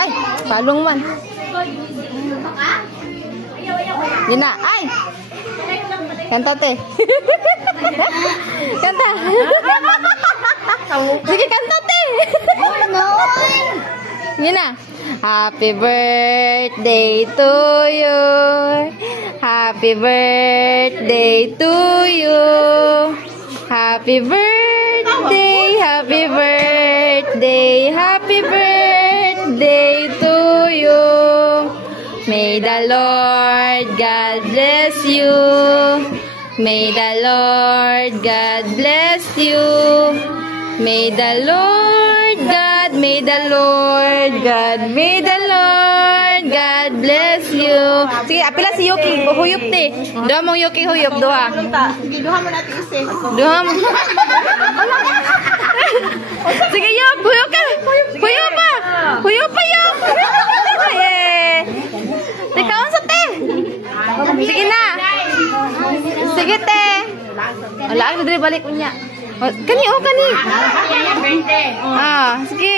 Ay, palong man. Yan na. Ay! Kanta, te. Kanta. Sige, kanta, te. Yan na. Happy birthday to you. Happy birthday to you. Happy birthday, happy birthday, happy birthday to you. May the Lord God bless you. May the Lord God bless you. May the Lord God, may the Lord God, may the Lord God bless you. Sige, apila si Yuki. Huyop te. Duha mong Yuki huyop. Duha. Sige, duha mo natin isi. Duha mo. Sige, Yup. Huyop ka. Huyop pa. Huyop pa, Yup. Teka, unsa te? Sige na. Sige, te. Wala, ako na balik unya. Kani, oh, kani. Ah, sige.